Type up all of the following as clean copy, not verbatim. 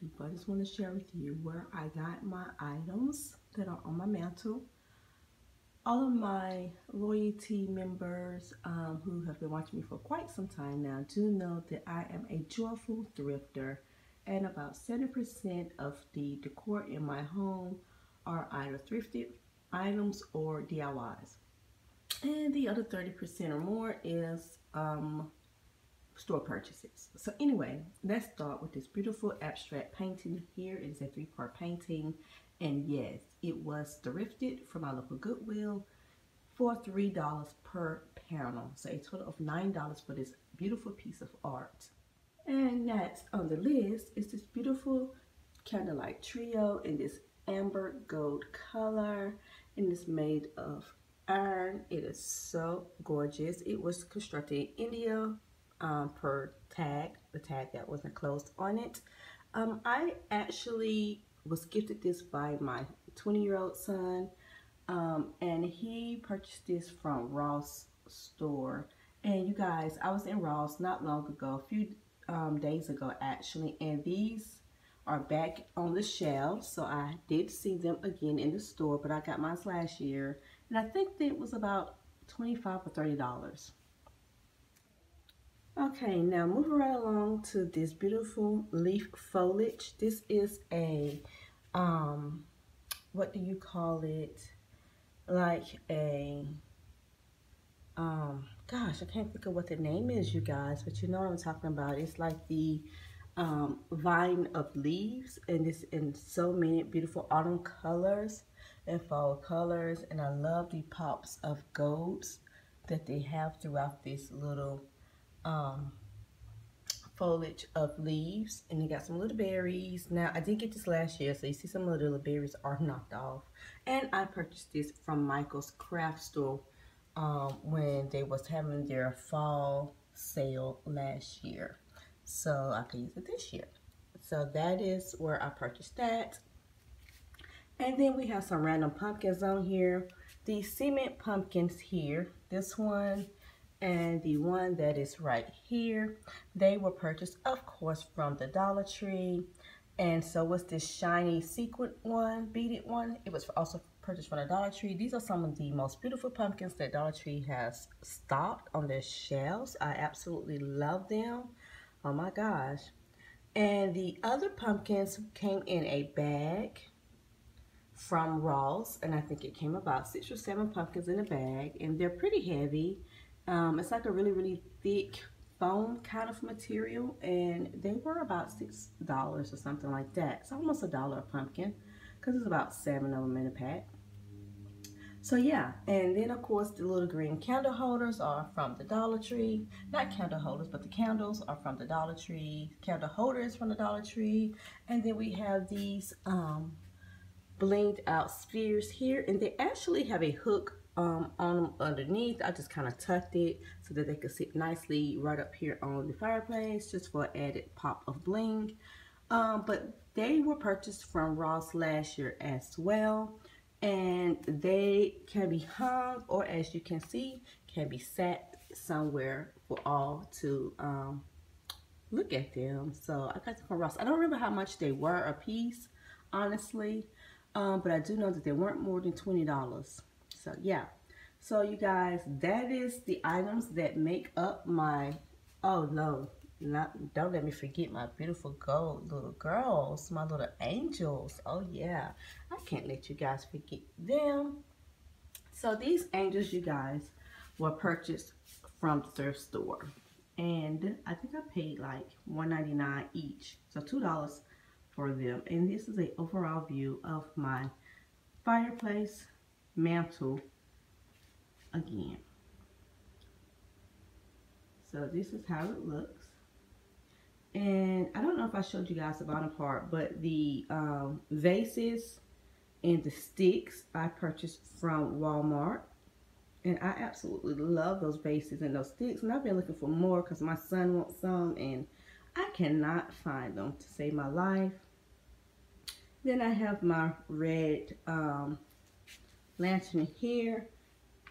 people. I just want to share with you where I got my items that are on my mantle. All of my loyalty members who have been watching me for quite some time now do know that I am a joyful thrifter, and about 70% of the decor in my home are either thrifted items or DIYs. And the other 30% or more is store purchases. So anyway, let's start with this beautiful abstract painting here. It is a 3-part painting, and yes, it was thrifted from my local Goodwill for $3 per panel. So a total of $9 for this beautiful piece of art. And next on the list is this beautiful candlelight trio in this amber gold color, and it's made of iron. It is so gorgeous. It was constructed in India per tag, the tag that wasn't closed on it. I actually was gifted this by my 20-year-old son, and he purchased this from Ross store. And you guys, I was in Ross not long ago, a few days ago actually, and these are back on the shelves. So I did see them again in the store, but I got mine last year, and I think that it was about $25 or $30. Okay, now moving right along to this beautiful leaf foliage. This is a what do you call it, like a gosh, I can't think of what the name is, you guys, but you know what I'm talking about. It's like the vine of leaves, and it's in so many beautiful autumn colors and fall colors, and I love the pops of golds that they have throughout this little foliage of leaves. And they got some little berries. Now I did get this last year, so you see some little berries are knocked off, and I purchased this from Michael's craft store when they was having their fall sale last year. So I could use it this year. So that is where I purchased that. And then we have some random pumpkins on here. The cement pumpkins here, this one and the one that is right here, they were purchased, of course, from the Dollar Tree. And so what's this shiny sequin one, beaded one? It was also purchased from the Dollar Tree. These are some of the most beautiful pumpkins that Dollar Tree has stocked on their shelves. I absolutely love them. Oh my gosh. And the other pumpkins came in a bag from Ross, and I think it came about 6 or 7 pumpkins in a bag, and they're pretty heavy. It's like a really thick foam kind of material, and they were about $6 or something like that. It's almost $1 a pumpkin because there's about 7 of them in a pack. So yeah, and then of course the little green candle holders are from the Dollar Tree. Not candle holders, but the candles are from the Dollar Tree. Candle holders from the Dollar Tree. And then we have these blinged out spheres here, and they actually have a hook on them underneath. I just kind of tucked it so that they could sit nicely right up here on the fireplace, just for an added pop of bling. But they were purchased from Ross last year as well, and they can be hung, or as you can see, can be sat somewhere for all to look at them. So I got them from Ross. I don't remember how much they were a piece, honestly. But I do know that they weren't more than $20. So yeah. So you guys, that is the items that make up my, oh no, don't let me forget my beautiful gold little girls, my little angels. Oh yeah, I can't let you guys forget them. So these angels, you guys, were purchased from the thrift store. And I think I paid like $1.99 each. So $2 for them. And this is an overall view of my fireplace mantle again. So this is how it looks. And I don't know if I showed you guys the bottom part, but the vases and the sticks I purchased from Walmart. And I absolutely love those vases and those sticks. And I've been looking for more because my son wants some, and I cannot find them to save my life. Then I have my red lantern here,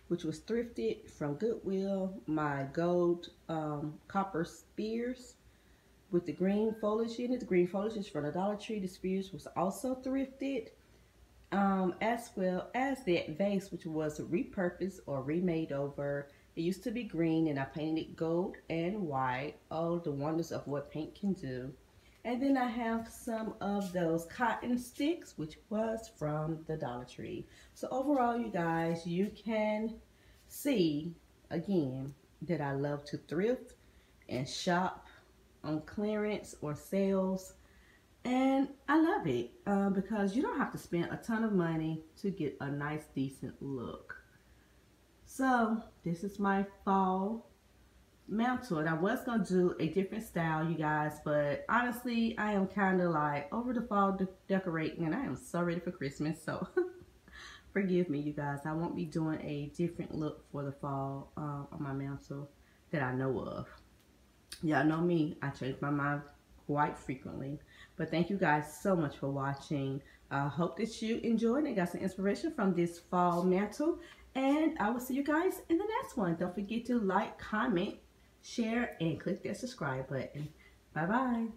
which was thrifted from Goodwill. My gold copper spears with the green foliage in it. The green foliage is from the Dollar Tree. The spears was also thrifted. As well as that vase, which was repurposed or remade over. It used to be green, and I painted it gold and white. Oh, the wonders of what paint can do. And then I have some of those cotton sticks, which was from the Dollar Tree. So overall, you guys, you can see again that I love to thrift and shop on clearance or sales. And I love it because you don't have to spend a ton of money to get a nice, decent look. So this is my fall mantle. And I was going to do a different style, you guys, but honestly, I am kind of like over the fall decorating, and I am so ready for Christmas. So forgive me, you guys. I won't be doing a different look for the fall on my mantle that I know of. Y'all know me. I change my mind quite frequently. But thank you guys so much for watching. I hope that you enjoyed and got some inspiration from this fall mantle. And I will see you guys in the next one. Don't forget to like, comment, share, and click that subscribe button. Bye-bye.